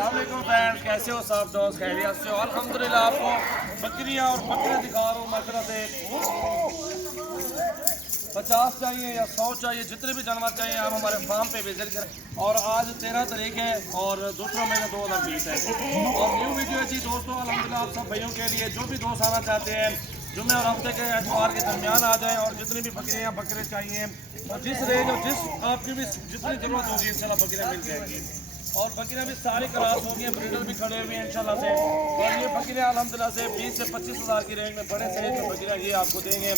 अस्सलाम वालेकुम फ्रेंड्स, कैसे हो सब दोस्त? खैरियत से हो? अल्हम्दुलिल्लाह। आपको बकरियां और बकरे दिखा रहा हूँ। मतलब से 50 चाहिए या 100 चाहिए, जितने भी जानवर चाहिए आप हमारे फार्म पे विजिट करें। और आज 13 तारीख है और दूसरा महीना 2020 है और न्यू वीडियो है जी दोस्तों। अल्हम्दुलिल्लाह आप सब भाइयों के लिए जो भी दोस्त आना चाहते हैं जुम्मे और हफ्ते के एतवार के दरमियान आ जाएं और जितनी भी बकरियां बकरे चाहिए और जिस रेंज और जिस आपकी भी जितनी ज़रूरत होगी इंशाल्लाह बकरियां मिल जाएंगी। और बकरियां भी सारी क्रास होगी, ब्रीडर भी खड़े हुए हैं इंशाल्लाह से। और ये बकरियां अल्हम्दुलिल्लाह से 20 से 25 हज़ार की रेंज में बड़े साइज में बकरियां ये आपको देंगे।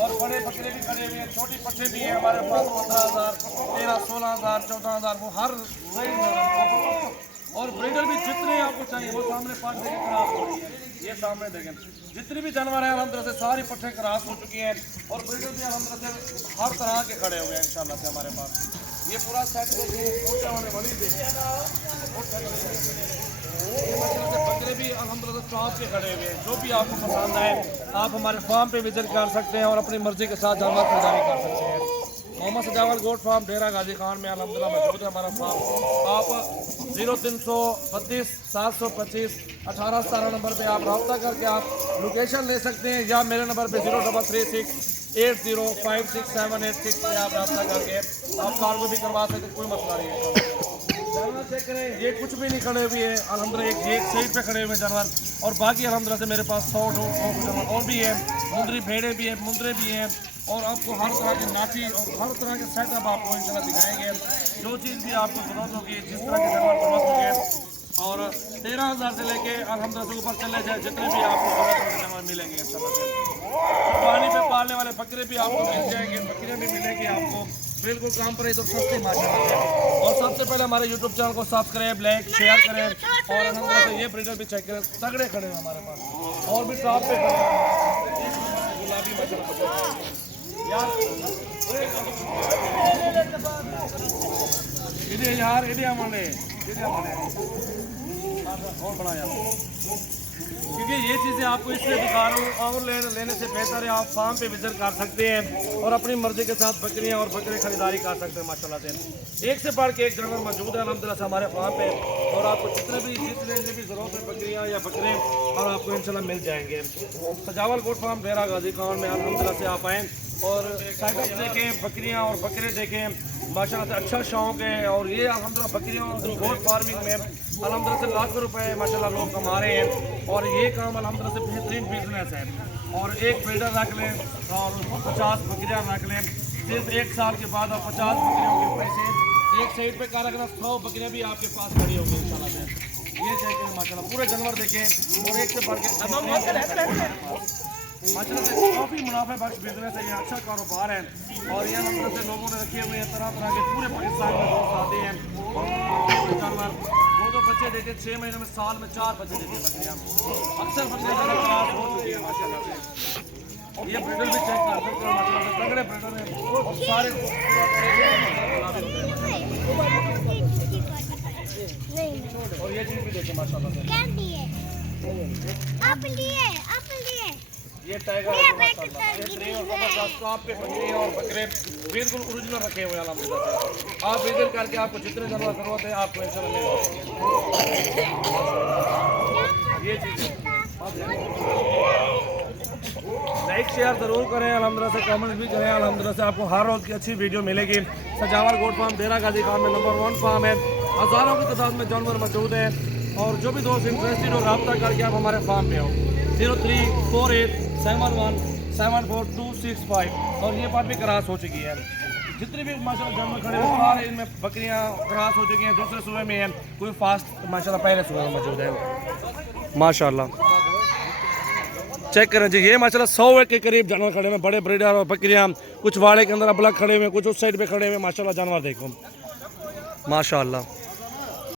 और बड़े बकरे भी खड़े हुए हैं, छोटी पट्टे भी हैं हमारे पास 15,000, 13, 16,000, 14,000 वो हर रेंज में। और ब्रीडर भी जितने आपको चाहिए वो सामने पाँच देखिए क्रास हो रही है, ये सामने देखें जितने भी जानवर हैं अल्हम्दुलिल्लाह से सारी पट्टे क्रास हो चुकी हैं। और ब्रीडर भी अल्हम्दुलिल्लाह से हर तरह के खड़े हुए हैं इंशाल्लाह से हमारे पास। ये पूरा सेट बकरे भी अल्हम्दुलिल्लाह टॉप के खड़े हुए हैं। जो भी आपको पसंद आए आप हमारे फार्म पे विजिट कर सकते हैं और अपनी मर्जी के साथ जानवर खरीदारी कर सकते हैं। मोहम्मद सजावल गोट फार्म डेरा गाजी खान में अल्हम्दुलिल्लाह मौजूद है हमारा फार्म। आप 0332 725 1817 नंबर पे आप रब्ता करके आप लोकेशन ले सकते हैं या मेरे नंबर पे 0336 805676 पे आप रब्ता करके आप कार्गो भी करवा सकते हैं, कोई मसला नहीं है। जानवर चेक करें, ये कुछ भी नहीं खड़े हुए हैं अल्हम्दुलिल्लाह, एक साइड पे खड़े हुए जानवर। और बाकी अल्हम्दुलिल्लाह से मेरे पास 100 जानवर और भी है, मुंदरी भेड़े भी है, मुंदरे भी हैं। और आपको हर तरह के नाची और हर तरह के सेटअप आपको इंशाल्लाह दिखाएंगे। जो चीज़ भी आपको ज़रूरत होगी, जिस तरह के जानवर ज़रूरत होंगे। और 13,000 से लेके अल्हम्दुलिल्लाह से ऊपर चले जाए जितने भी आपको ज़रूरत होंगे जानवर मिलेंगे इंशाल्लाह से। पानी पे पालने वाले बकरे भी आपको मिल जाएंगे, बकरियाँ भी मिलेंगी आपको बिल्कुल काम पर तो सस्ती माशाल्लाह। और सबसे पहले हमारे यूट्यूब चैनल को सब्सक्राइब, लाइक, शेयर करें। और अल्हम्दुलिल्लाह से ये ब्रीडर भी चेक करें, तगड़े खड़े हैं हमारे पास और भी टॉप पे खड़े हैं गुलाबी माशाल्लाह यार इडिया माने और बड़ा यार, क्योंकि ये चीज़ें आपको इसलिए दिखा रहा हूँ और लेने से बेहतर है आप फार्म पे विजिट कर सकते हैं और अपनी मर्जी के साथ बकरियाँ और बकरे खरीदारी कर सकते हैं माशाल्लाह से। एक से बढ़ के एक जानवर मौजूद है अल्हम्दुलिल्लाह से हमारे फार्म पे। और आपको जितने भी जिस रेंज में भी ज़रूरत है बकरियाँ या बकरे और आपको इंशाल्लाह मिल जाएंगे। सजावल गोट फार्म डेरा गाजी खान में अल्हम्दुलिल्लाह से आप आएँ और सेटअप देखें, बकरियाँ और बकरे देखें माशाल्लाह से। अच्छा शौक़ है और ये अल्हम्दुलिल्लाह बकरियों और गोट फार्मिंग में अल्हम्दुलिल्लाह से लाखों रुपए माशाल्लाह लोग कमा रहे हैं। और ये काम अल्हम्दुलिल्लाह से बेहतरीन बिजनेस है। और एक ब्रीडर रख लें और 50 बकरियाँ रख लें, सिर्फ 1 साल के बाद आप 50 बकरियों के पैसे एक साइड पे का रखना, 100 बकरियाँ भी आपके पास खड़ी होंगी इंशाल्लाह से। ये चाहिए माशाल्लाह, पूरे जानवर देखें और एक से बढ़ के माशाल्लाह से काफ़ी मुनाफा बख्श बिजनेस है, ये अच्छा कारोबार है। और ये मतलब से लोगों ने रखे हुए हैं तरह तरह के, पूरे पाकिस्तान में दोस्त आते हैं और जानवर 2-2 बच्चे देते हैं, 6 महीने में, साल में 4 बच्चे देते हैं बकरियाँ। अक्सर बकरियाँ खराब हो चुकी है माशाल्लाह से। ये ब्रीडर भी चेक कर सकते हैं माशाल्लाह से, तगड़े ब्रीडर हैं और सारे और ये चीज़ भी देखें माशाल्लाह से। ये टाइगर है माशाल्लाह, ये ट्रेन और ज़बरदस्त टॉप पे बकरी और बकरे बिल्कुल ओरिजिनल रखे हुए हैं अल्हम्दुलिल्लाह से। आप विजिट करके आपको जितने जानवर ज़रूरत है आपको इंशाल्लाह मिल जाएंगे। ये चीज़ लाइक शेयर ज़रूर करें अल्हम्दुलिल्लाह से, कमेंट भी करें अल्हम्दुलिल्लाह से। आपको हर रोज़ की अच्छी वीडियो मिलेगी। सजावल गोट फार्म डेरा गाजी खान में नंबर 1 फार्म है, हज़ारों की तादाद में जानवर मौजूद हैं। और जो भी दोस्त इंटरेस्टेड हो रब्ता करके आप हमारे फार्म पे आओ 034871174265। और ये बात भी क्रॉस हो चुकी है, जितने भी माशाल्लाह जानवर खड़े हैं सारे इनमें बकरियां क्रॉस हो चुकी हैं, दूसरे सूबे में हैं, कोई फास्ट माशाल्लाह पहले सूबे में मौजूद है माशाल्लाह। चेक करें जी, ये माशाल्लाह 100 के करीब जानवर खड़े हैं, बड़े ब्रीडर और बकरियां, कुछ वाड़े के अंदर अलग खड़े हुए, कुछ उस साइड पे खड़े हुए माशाल्लाह। जानवर देखो माशाल्लाह।